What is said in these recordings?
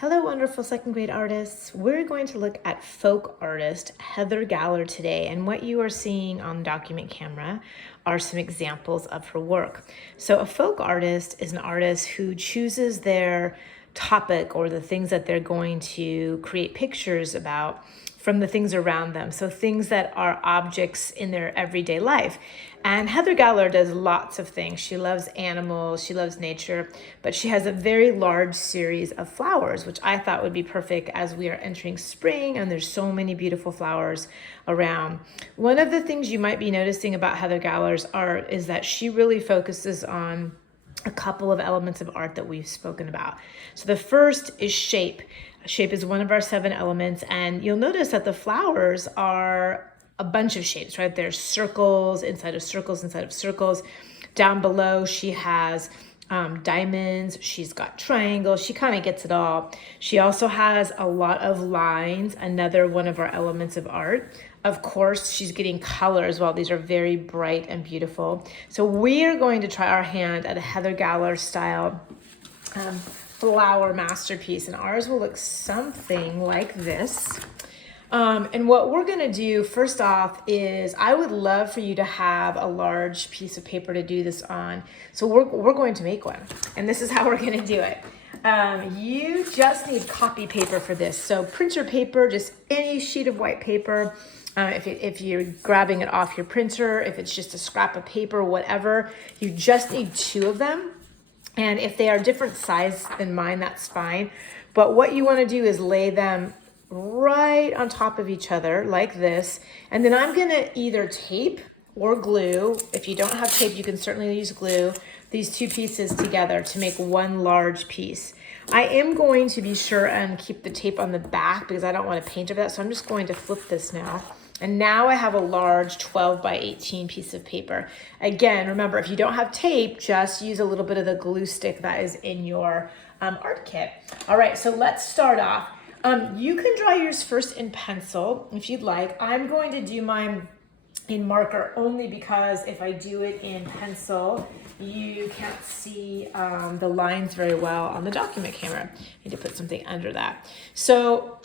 Hello, wonderful second grade artists. We're going to look at folk artist Heather Galler today, and what you are seeing on document camera are some examples of her work. So a folk artist is an artist who chooses their topic or the things that they're going to create pictures about from the things around them. So things that are objects in their everyday life. And Heather Galler does lots of things. She loves animals, she loves nature, but she has a very large series of flowers, which I thought would be perfect as we are entering spring and there's so many beautiful flowers around. One of the things you might be noticing about Heather Galler's art is that she really focuses on a couple of elements of art that we've spoken about. So the first is shape. Shape is one of our 7 elements, and you'll notice that the flowers are a bunch of shapes, right? There's circles inside of circles inside of circles. Down below, she has diamonds, she's got triangles, she kind of gets it all. She also has a lot of lines, another one of our elements of art. Of course, she's getting color as well. These are very bright and beautiful. So we are going to try our hand at a Heather Galler style flower masterpiece, and ours will look something like this. And what we're gonna do first off is I would love for you to have a large piece of paper to do this on. So we're going to make one, and this is how we're gonna do it. You just need copy paper for this. So printer paper, just any sheet of white paper. If you're grabbing it off your printer, if it's just a scrap of paper, whatever, you just need 2 of them. And if they are different size than mine, that's fine. But what you want to do is lay them right on top of each other like this. And then I'm going to either tape or glue. If you don't have tape, you can certainly use glue these 2 pieces together to make one large piece. I am going to be sure and keep the tape on the back because I don't want to paint over that. So I'm just going to flip this now. And now I have a large 12 by 18 piece of paper. Again, remember, if you don't have tape, just use a little bit of the glue stick that is in your art kit. All right, so let's start off. You can draw yours first in pencil if you'd like. I'm going to do mine in marker only because if I do it in pencil, you can't see the lines very well on the document camera. I need to put something under that. So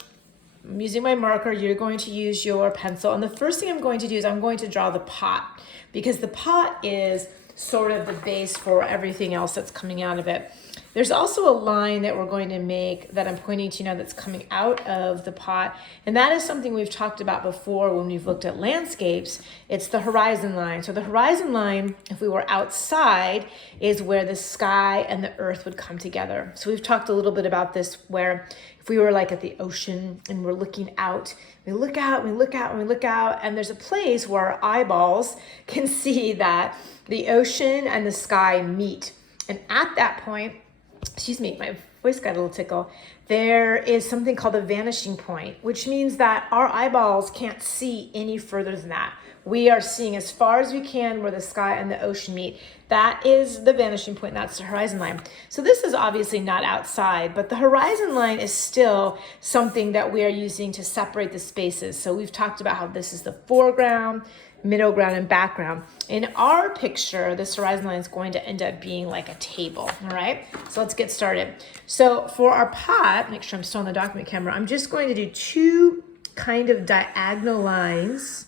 I'm using my marker, you're going to use your pencil. And the first thing I'm going to do is I'm going to draw the pot, because the pot is sort of the base for everything else that's coming out of it. There's also a line that we're going to make that I'm pointing to now that's coming out of the pot. And that is something we've talked about before when we've looked at landscapes. It's the horizon line. So the horizon line, if we were outside, is where the sky and the earth would come together. So we've talked a little bit about this where if we were like at the ocean and we're looking out, we look out, we look out, and we look out, and there's a place where our eyeballs can see that the ocean and the sky meet. And at that point, excuse me, my voice got a little tickle. There is something called a vanishing point, which means that our eyeballs can't see any further than that. We are seeing as far as we can where the sky and the ocean meet. That is the vanishing point, that's the horizon line. So this is obviously not outside, but the horizon line is still something that we are using to separate the spaces. So we've talked about how this is the foreground, middle ground, and background. In our picture, this horizon line is going to end up being like a table, all right? So let's get started. So for our pot, make sure I'm still on the document camera, I'm just going to do 2 kind of diagonal lines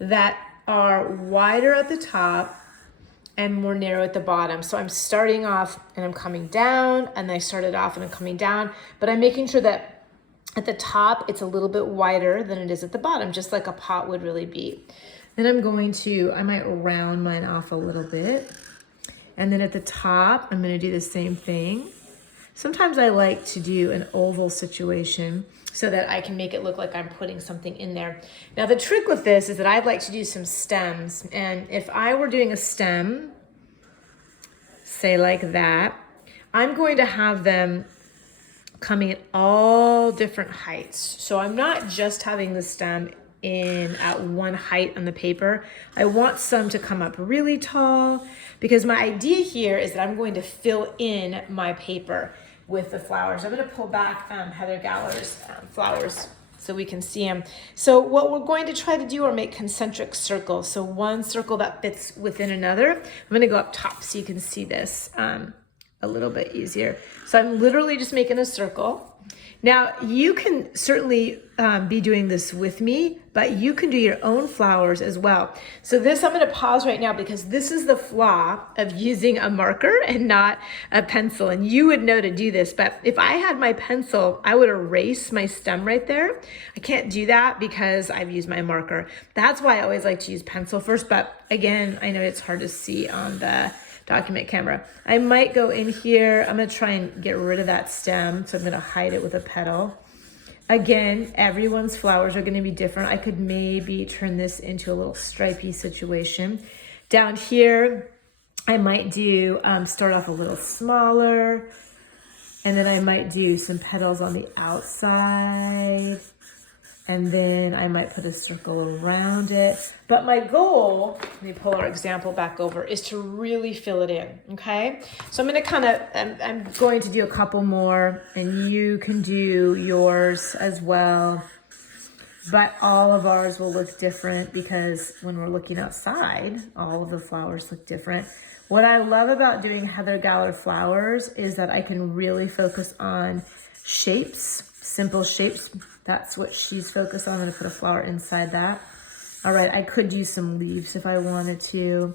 that are wider at the top and more narrow at the bottom. So I'm starting off and I'm coming down, and I started off and I'm coming down, but I'm making sure that at the top, it's a little bit wider than it is at the bottom, just like a pot would really be. Then I'm going to, I might round mine off a little bit. And then at the top, I'm gonna do the same thing. Sometimes I like to do an oval situation so that I can make it look like I'm putting something in there. Now the trick with this is that I'd like to do some stems. And if I were doing a stem, say like that, I'm going to have them coming at all different heights. So I'm not just having the stem in at one height on the paper. I want some to come up really tall, because my idea here is that I'm going to fill in my paper with the flowers. I'm going to pull back Heather Galler's flowers so we can see them. So what we're going to try to do are make concentric circles. So one circle that fits within another. I'm going to go up top so you can see this. a little bit easier. So I'm literally just making a circle. Now you can certainly be doing this with me, but you can do your own flowers as well. So this, I'm gonna pause right now because this is the flaw of using a marker and not a pencil. And you would know to do this, but if I had my pencil, I would erase my stem right there. I can't do that because I've used my marker. That's why I always like to use pencil first, but again, I know it's hard to see on the document camera. I might go in here. I'm gonna try and get rid of that stem. So I'm gonna hide it with a petal. Again, everyone's flowers are gonna be different. I could maybe turn this into a little stripey situation. Down here, I might do, start off a little smaller, and then I might do some petals on the outside. And then I might put a circle around it. But my goal, let me pull our example back over, is to really fill it in, okay? So I'm I'm going to do a couple more, and you can do yours as well. But all of ours will look different because when we're looking outside, all of the flowers look different. What I love about doing Heather Galler flowers is that I can really focus on shapes, simple shapes. That's what she's focused on. I'm gonna put a flower inside that. All right, I could use some leaves if I wanted to.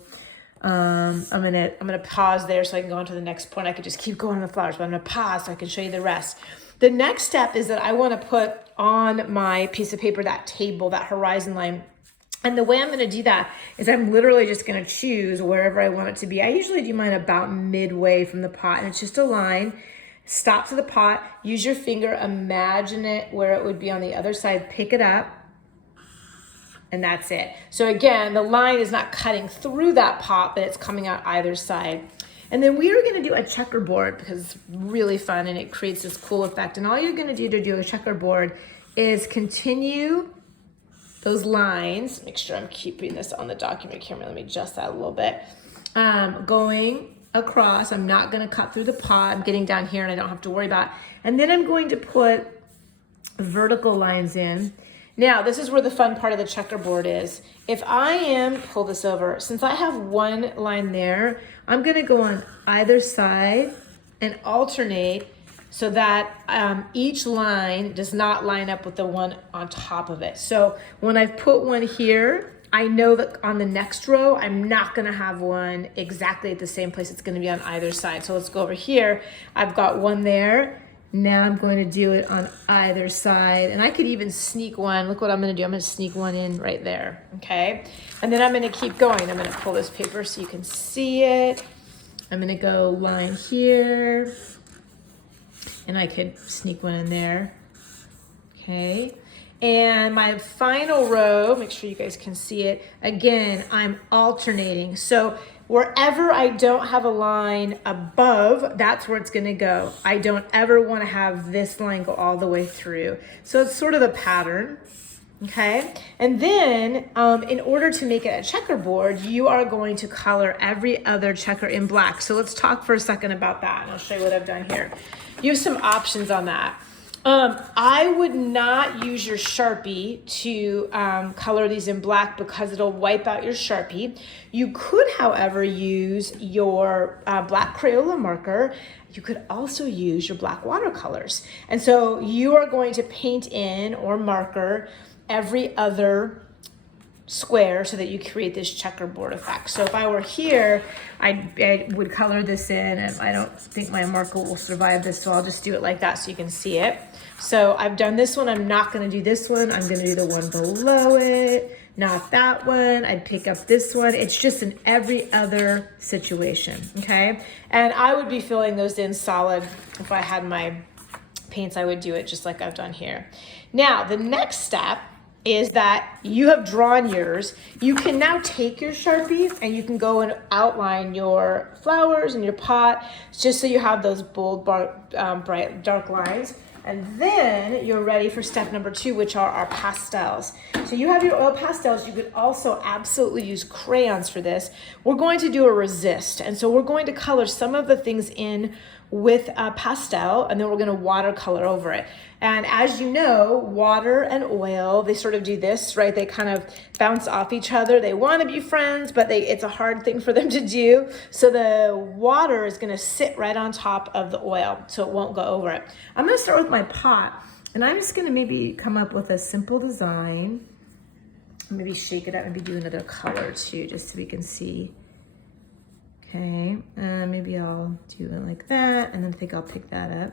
I'm gonna pause there so I can go on to the next point. I could just keep going on the flowers, but I'm gonna pause so I can show you the rest. The next step is that I wanna put on my piece of paper that table, that horizon line. And the way I'm gonna do that is I'm literally just gonna choose wherever I want it to be. I usually do mine about midway from the pot, and it's just a line. Stop to the pot, use your finger, imagine it where it would be on the other side, pick it up, and that's it. So again, the line is not cutting through that pot, but it's coming out either side. And then we are gonna do a checkerboard because it's really fun and it creates this cool effect. And all you're gonna do to do a checkerboard is continue those lines. Make sure I'm keeping this on the document camera. Let me adjust that a little bit. Going across. I'm not going to cut through the pot. I'm getting down here and I don't have to worry about it. And then I'm going to put vertical lines in. Now, this is where the fun part of the checkerboard is. If I am, pull this over, since I have one line there, I'm going to go on either side and alternate so that each line does not line up with the one on top of it. So when I've put one here, I know that on the next row, I'm not gonna have one exactly at the same place. It's gonna be on either side. So let's go over here. I've got one there. Now I'm going to do it on either side. And I could even sneak one. Look what I'm gonna do. I'm gonna sneak one in right there, okay? And then I'm gonna keep going. I'm gonna pull this paper so you can see it. I'm gonna go line here. And I could sneak one in there, okay? And my final row, make sure you guys can see it. Again, I'm alternating. So wherever I don't have a line above, that's where it's gonna go. I don't ever wanna have this line go all the way through. So it's sort of a pattern, okay? And then in order to make it a checkerboard, you are going to color every other checker in black. So let's talk for a second about that and I'll show you what I've done here. You have some options on that. I would not use your Sharpie to color these in black because it'll wipe out your Sharpie. You could, however, use your black Crayola marker. You could also use your black watercolors. And so you are going to paint in or marker every other square so that you create this checkerboard effect. So if I were here, I would color this in, and I don't think my marker will survive this, so I'll just do it like that so you can see it. So I've done this one. I'm not going to do this one. I'm going to do the one below it, not that one. I'd pick up this one. It's just in every other situation, okay? And I would be filling those in solid. If I had my paints, I would do it just like I've done here. Now, the next step is that you have drawn yours. You can now take your Sharpie and you can go and outline your flowers in your pot just so you have those bold, bright, dark lines. And then you're ready for step number 2, which are our pastels. So you have your oil pastels. You could also absolutely use crayons for this. We're going to do a resist. And so we're going to color some of the things in with a pastel, and then we're gonna watercolor over it. And as you know, water and oil, they sort of do this, right? They kind of bounce off each other. They wanna be friends, but it's a hard thing for them to do. So the water is gonna sit right on top of the oil, so it won't go over it. I'm gonna start with my pot, and I'm just gonna maybe come up with a simple design. Maybe shake it up, maybe do another color too, just so we can see. Okay, maybe I'll do it like that, and then I think I'll pick that up.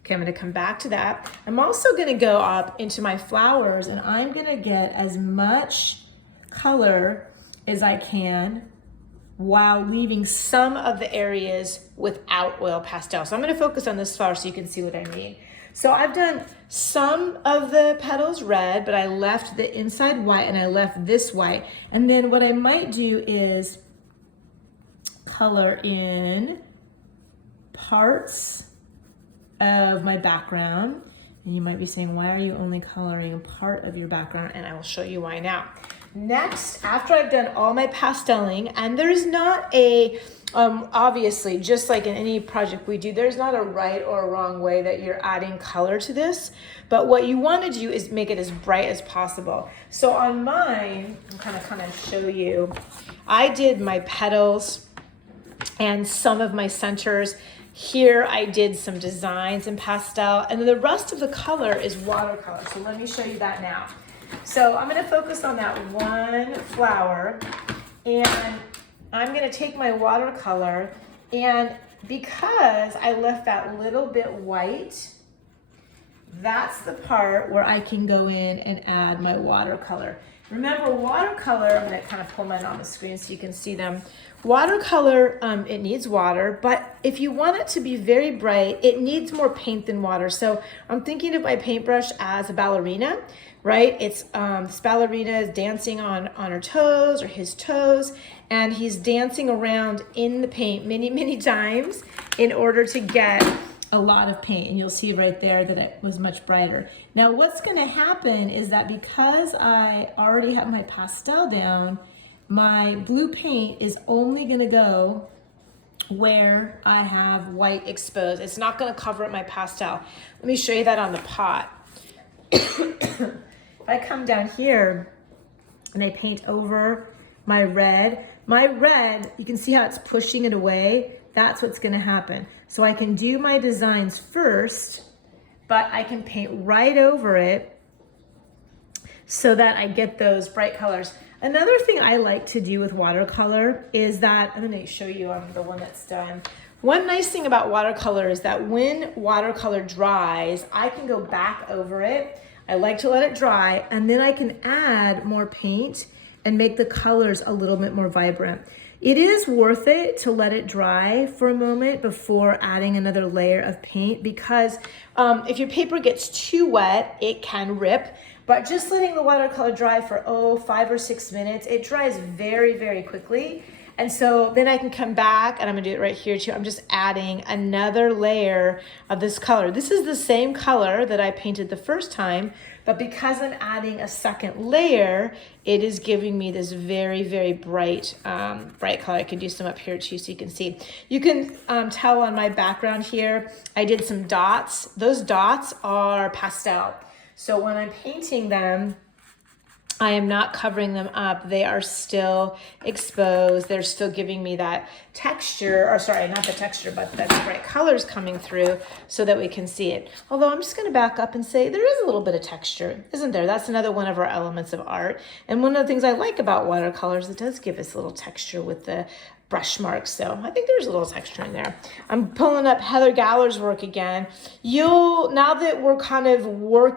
Okay, I'm gonna come back to that. I'm also gonna go up into my flowers, and I'm gonna get as much color as I can while leaving some of the areas without oil pastel. So I'm gonna focus on this flower so you can see what I mean. So I've done some of the petals red, but I left the inside white and I left this white. And then what I might do is color in parts of my background. And you might be saying, why are you only coloring a part of your background? And I will show you why now. Next, after I've done all my pasteling, and there's not a, obviously, just like in any project we do, there's not a right or a wrong way that you're adding color to this. But what you want to do is make it as bright as possible. So on mine, I'm kind of show you, I did my petals and some of my centers. Here I did some designs in pastel, and then the rest of the color is watercolor. So let me show you that now. So I'm gonna focus on that one flower, and I'm gonna take my watercolor, and because I left that little bit white, that's the part where I can go in and add my watercolor. Remember, watercolor, I'm gonna kind of pull mine on the screen so you can see them. Watercolor, it needs water, but if you want it to be very bright, it needs more paint than water. So I'm thinking of my paintbrush as a ballerina, right? It's this ballerina is dancing on her toes or his toes, and he's dancing around in the paint many, many times in order to get a lot of paint. And you'll see right there that it was much brighter. Now what's gonna happen is that because I already have my pastel down, my blue paint is only gonna go where I have white exposed. It's not gonna cover up my pastel. Let me show you that on the pot. If I come down here and I paint over my red, you can see how it's pushing it away. That's what's gonna happen. So I can do my designs first, but I can paint right over it so that I get those bright colors. Another thing I like to do with watercolor is that, I'm gonna show you on the one that's done. One nice thing about watercolor is that when watercolor dries, I can go back over it. I like to let it dry, and then I can add more paint and make the colors a little bit more vibrant. It is worth it to let it dry for a moment before adding another layer of paint, because if your paper gets too wet, it can rip. But just letting the watercolor dry for 5 or 6 minutes, it dries very, very quickly. And so then I can come back, and I'm gonna do it right here too. I'm just adding another layer of this color. This is the same color that I painted the first time, but because I'm adding a second layer, it is giving me this very, very bright, bright color. I can do some up here too so you can see. You can tell on my background here, I did some dots. Those dots are pastel. So when I'm painting them, I am not covering them up. They are still exposed. They're still giving me that texture, or sorry, not the texture, but that bright colors coming through so that we can see it. Although I'm just gonna back up and say there is a little bit of texture, isn't there? That's another one of our elements of art. And one of the things I like about watercolors, it does give us a little texture with the brush marks. So I think there's a little texture in there. I'm pulling up Heather Galler's work again. Now that we're kind of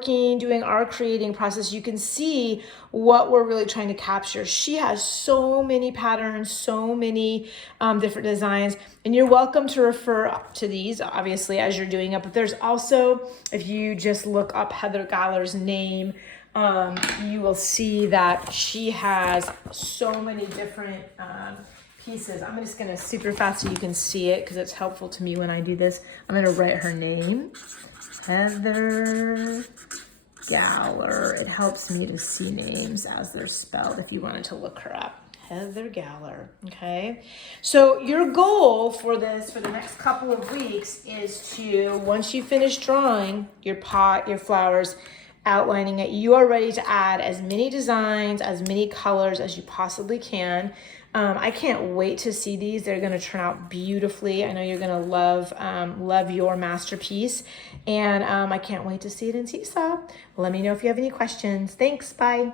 doing our creating process, you can see what we're really trying to capture. She has so many patterns, so many different designs, and you're welcome to refer to these, obviously, as you're doing it. But there's also, if you just look up Heather Galler's name, you will see that she has so many different pieces. I'm just gonna super fast so you can see it because it's helpful to me when I do this. I'm gonna write her name, Heather Galler. It helps me to see names as they're spelled if you wanted to look her up. Heather Galler, okay? So your goal for this, for the next couple of weeks, is to, once you finish drawing your pot, your flowers, outlining it, you are ready to add as many designs, as many colors as you possibly can. I can't wait to see these. They're going to turn out beautifully. I know you're going to love your masterpiece, and I can't wait to see it in Seesaw. Let me know if you have any questions. Thanks. Bye.